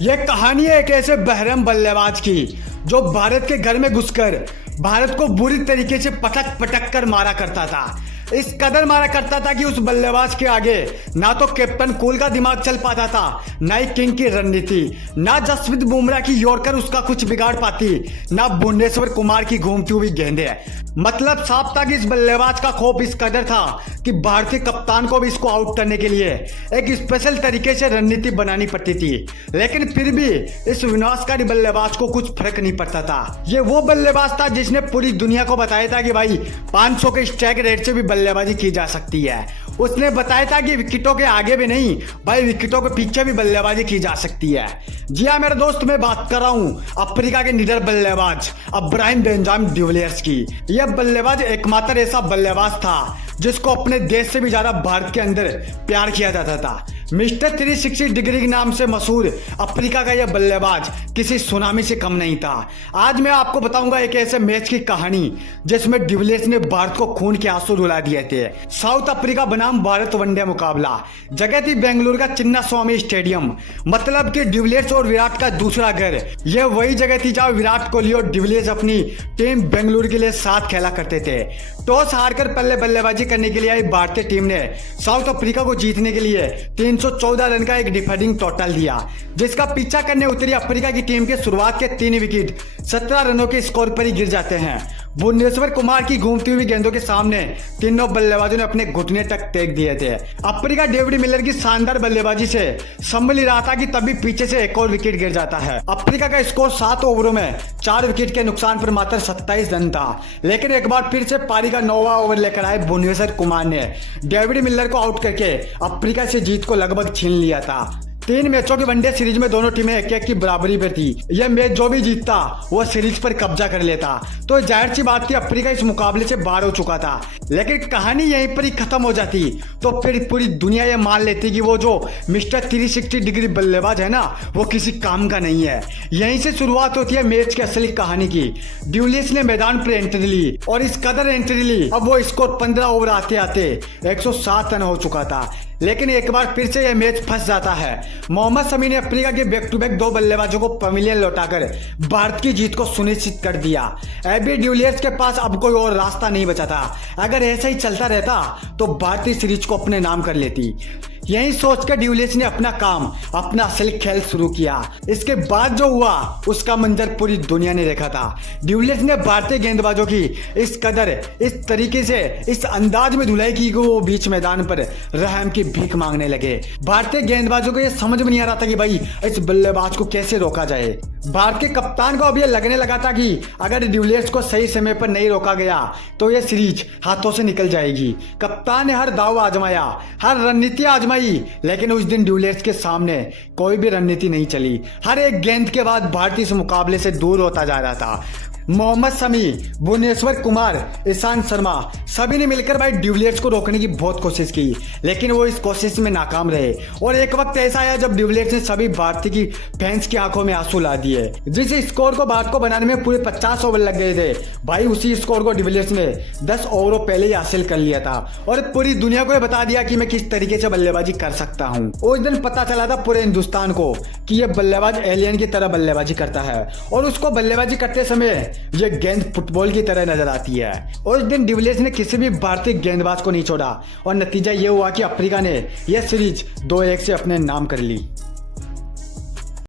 ये कहानी है एक ऐसे बहरम बल्लेबाज की जो भारत के घर में घुसकर भारत को बुरी तरीके से पटक पटक कर मारा करता था। इस कदर मारा करता था कि उस बल्लेबाज के आगे ना तो कैप्टन कूल का दिमाग चल पाता था, ना ही किंग की रणनीति, ना जसप्रीत बुमराह की यॉर्कर उसका कुछ बिगाड़ पाती, ना भुवनेश्वर कुमार की घूमती हुई गेंदें। मतलब साफ था कि इस बल्लेबाज का खौफ इस कदर था कि भारतीय कप्तान को भी इसको आउट करने के लिए एक स्पेशल तरीके से रणनीति बनानी पड़ती थी। लेकिन फिर भी इस विनाशकारी बल्लेबाज को कुछ फर्क नहीं पड़ता था। ये वो बल्लेबाज था जिसने पूरी दुनिया को बताया था कि भाई 500 के स्ट्राइक रेट से भी बल्लेबाजी की जा सकती है। उसने बताया था कि विकेटों के आगे भी नहीं भाई, विकेटों के पीछे भी बल्लेबाजी की जा सकती है। जी हाँ मेरे दोस्त, मैं बात कर रहा हूँ अफ्रीका के निडर बल्लेबाज इब्राहिम बेंजामिन डिविलियर्स की। यह बल्लेबाज एकमात्र ऐसा बल्लेबाज था जिसको अपने देश से भी ज्यादा भारत के अंदर प्यार किया जाता था। मिस्टर 360 डिग्री के नाम से मशहूर अफ्रीका का यह बल्लेबाज किसी सुनामी से कम नहीं था। आज मैं आपको बताऊंगा एक ऐसे मैच की कहानी जिसमें डिविलियर्स ने भारत को खून के आंसू रुला दिए थे। साउथ अफ्रीका बनाम भारत वनडे मुकाबला, जगह थी बेंगलुरु का चिन्ना स्वामी स्टेडियम, मतलब कि डिविलियर्स और विराट का दूसरा घर। यह वही जगह थी जहां विराट कोहली और डिविलियर्स अपनी टीम बेंगलुरु के लिए साथ खेला करते थे। टॉस हारकर पहले बल्लेबाजी करने के लिए आई भारतीय टीम ने साउथ अफ्रीका को जीतने के लिए 314 रन का एक डिफेंडिंग टोटल दिया, जिसका पीछा करने उतरी अफ्रीका की टीम के शुरुआत के 3 विकेट 17 रनों के स्कोर पर ही गिर जाते हैं। भुवनेश्वर कुमार की घूमती हुई गेंदों के सामने तीनों बल्लेबाजों ने अपने घुटने तक टेक दिए थे। अफ्रीका डेविड मिलर की शानदार बल्लेबाजी से संभल ही रहा था कि तभी पीछे से एक और विकेट गिर जाता है। अफ्रीका का स्कोर 7 ओवरों में 4 विकेट के नुकसान पर मात्र 27 रन था। लेकिन एक बार फिर से पारी का 9वां ओवर लेकर आए भुवनेश्वर कुमार ने डेविड मिलर को आउट करके अफ्रीका से जीत को लगभग छीन लिया था। 3 मैचों की वनडे सीरीज में दोनों टीमें 1-1 की बराबरी पर थी। यह मैच जो भी जीतता वो सीरीज पर कब्जा कर लेता, तो जाहिर सी बात थी अफ्रीका इस मुकाबले से बाहर हो चुका था। लेकिन कहानी यहीं पर ही खत्म हो जाती तो फिर पूरी दुनिया ये मान लेती कि वो जो मिस्टर 360 डिग्री बल्लेबाज है ना, वो किसी काम का नहीं है। यहीं से शुरुआत होती है मैच की असली कहानी की। डिविलियर्स ने मैदान पर एंट्री ली और इस कदर एंट्री ली, अब वो स्कोर 15 ओवर आते आते 107 रन हो चुका था। लेकिन एक बार फिर से यह मैच फंस जाता है। मोहम्मद शमी ने अफ्रीका के बैक टू बैक 2 बल्लेबाजों को पवेलियन लौटाकर भारत की जीत को सुनिश्चित कर दिया। एबी डिविलियर्स के पास अब कोई और रास्ता नहीं बचा था। अगर ऐसा ही चलता रहता तो भारतीय सीरीज को अपने नाम कर लेती। यही सोचकर डिविलियर्स ने अपना काम, अपना असली खेल शुरू किया। इसके बाद जो हुआ उसका मंजर पूरी दुनिया ने देखा था। डिविलियर्स ने भारतीय गेंदबाजों की इस कदर, इस तरीके से, इस अंदाज में धुलाई की कि वो बीच मैदान पर रहम की भीख मांगने लगे। भारतीय गेंदबाजों को यह समझ में नहीं आ रहा था कि भाई इस बल्लेबाज को कैसे रोका जाए। भारत के कप्तान को अब यह लगने लगा था कि अगर डिविलियर्स को सही समय पर नहीं रोका गया तो यह सीरीज हाथों से निकल जाएगी। कप्तान ने हर दाव आजमाया, हर रणनीति आजमाई, लेकिन उस दिन डिविलियर्स के सामने कोई भी रणनीति नहीं चली। हर एक गेंद के बाद भारतीय इस मुकाबले से दूर होता जा रहा था। मोहम्मद शमी, भुवनेश्वर कुमार, ईशांत शर्मा सभी ने मिलकर भाई डिविलियर्स को रोकने की बहुत कोशिश की, लेकिन वो इस कोशिश में नाकाम रहे। और एक वक्त ऐसा आया जब डिविलियर्स ने सभी भारतीय की फैंस की आंखों में आंसू ला दिए। जिस स्कोर को भारत को बनाने में पूरे 50 ओवर लग गए थे, भाई उसी स्कोर को डिविलियर्स ने 10 ओवरों पहले ही हासिल कर लिया था और पूरी दुनिया को बता दिया कि मैं किस तरीके से बल्लेबाजी कर सकता हूँ। उस दिन पता चला था पूरे हिंदुस्तान को कि यह बल्लेबाज एलियन की तरह बल्लेबाजी करता है और उसको बल्लेबाजी करते समय ये गेंद फुटबॉल की तरह नजर आती है। और इस दिन डिविलियर्स ने किसी भी भारतीय गेंदबाज को नहीं छोड़ा और नतीजा ये हुआ कि अफ्रीका ने यह सीरीज 2-1 से अपने नाम कर ली।